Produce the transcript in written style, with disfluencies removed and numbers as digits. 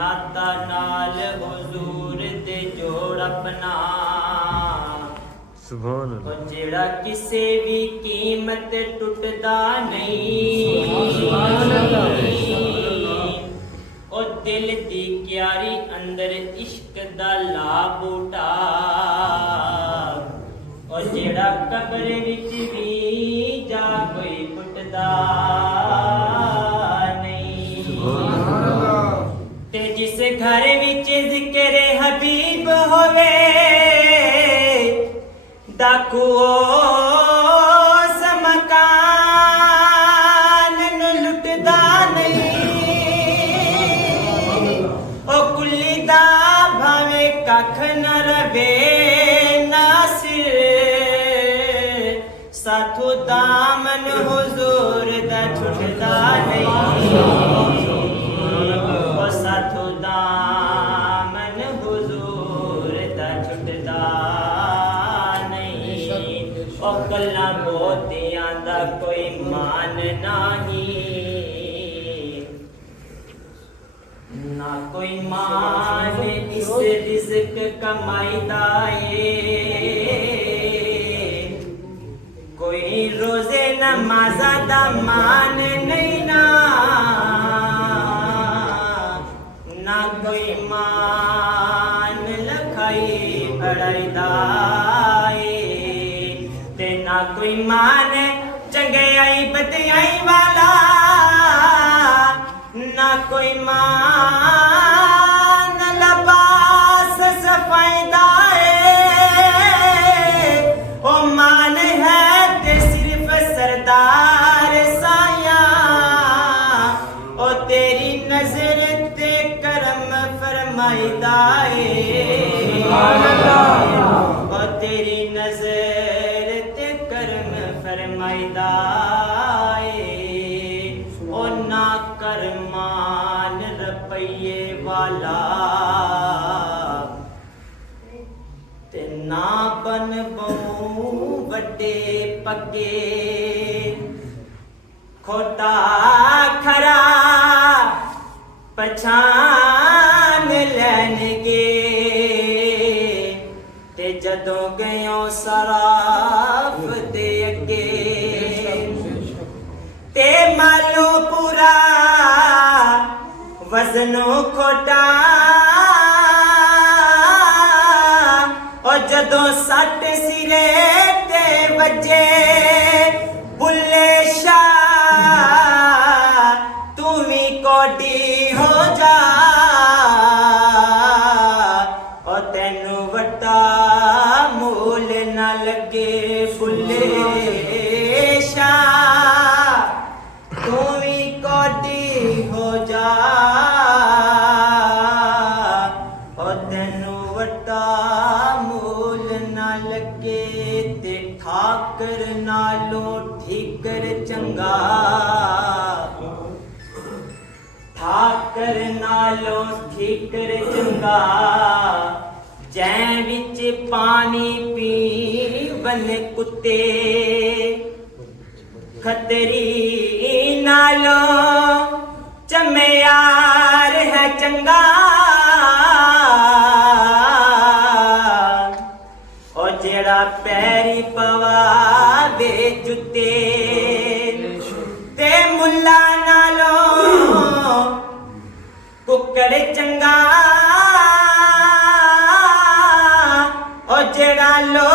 नाता नाल हुजूर दे जोड़ अपना सुभान ओ जेड़ा किसे भी कीमत टुटदा नहीं ओ दिल दी क्यारी अंदर इश्क दा ला बूटा ओ जेड़ा कब्र विच भी जा कोई पुटदा ते जिस घर विच जिक्र हबीब होवे दाकू उस मकान नूं लुटदा नहीं ओ कुल्ली दा भावे कख न रवे नासिर साथू दामन हुजूर दा छुटदा नहीं साथो दामन हुजूर दा छुटदा नहीं ओ गल्लां बहुतियां दा कोई मान नहीं ना कोई मान इस रिज़्क कमाईदा कोई रोज़े नमाज़ा दा मान नहीं ना ना कोई मान लखाई बड़ाईदा ते ना कोई मान चंगियाई बदियाई वाला ना कोई मान लबास सफाईदा ओ मान है ते सिर्फ सरदार साया ओ तेरी नजर ते करम फरमाईदा ओ तेरी नजर ते करम फरमाईदा ओ ना करमान रुपये वाला ते ना बन बहु वड्डे पगे खोटा खरा पछान लैणगे ते जदों गयो सराफ दे अगे ते मालो पूरा वजनों खोटा ओ जदों सट सिरे ते वजे बुल्ले शाह तू भी कोडी हो जा ओ तेनू वड्डा मूल ना लगे बुल्ले शाह तू भी कोडी हो जा ओ तेनू वड्डा मूल ना लगे ते ठाकर नालों ठीकर चंगा ठाकर नालों ठीकर चंगा जै विच पानी पीवन कुत्ते खतरी नालों चमेयार है चंगा ओ जेड़ा पैरी पवावे जुत्ते ते मुल्ला नालों कुकड़ चंगा ओ जेड़ा लो